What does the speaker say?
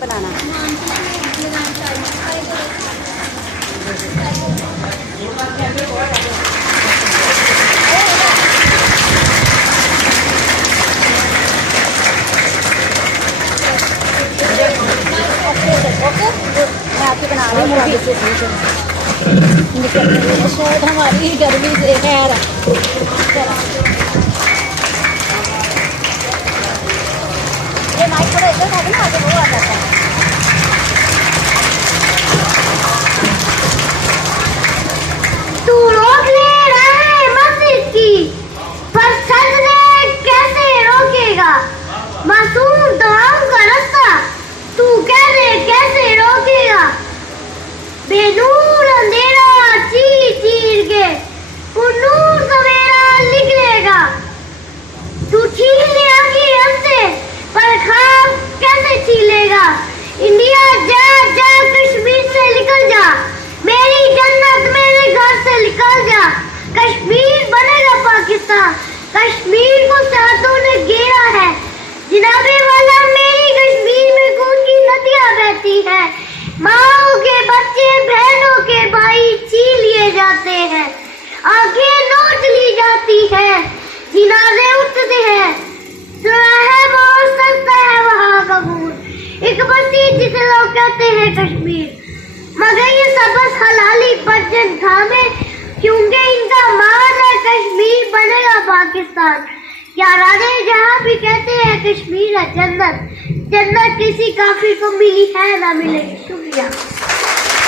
बनाना okay मैं आपकी बना रही हूँ शर्ट हमारी गर्मी से खैर ये माइक थोड़ा इधर था ना आगे वो आ जाता है। तू रोक ले रहा है मस्जिद की, पर सजदे कैसे रोकेगा? मासूम तमाम का रास्ता तू कैसे रोकेगा? बेनूर अंधेरा चीर चीर के नूर सवेरा निकलेगा। तू छीन लिया कि हमसे, पर ख्वाब कैसे छीलेगा? इंडिया जा जा कश्मीर से निकल जा, मेरी जन्नत मेरे घर से निकल जा। कश्मीर बनेगा पाकिस्तान, कश्मीर को साथों ने घेरा है। जिनाबे वाला मेरी कश्मीर में खून की नदियां बहती है। माओ के बच्चे बहनों के भाई छीन लिए जाते हैं, आंखें नोच ली जाती है, जिनाजे उठते हैं। सुना है बहुत सस्ता है वहाँ का खून, एक बस्ती जिसे लोग कहते हैं कश्मीर। मगर ये सबस हलाली पचन थामे, क्योंकि इनका मान है कश्मीर बनेगा पाकिस्तान। क्या राधे जहाँ भी कहते हैं कश्मीर है जन्नत, जन्नत किसी काफिर को मिली है ना मिलेगी। शुक्रिया।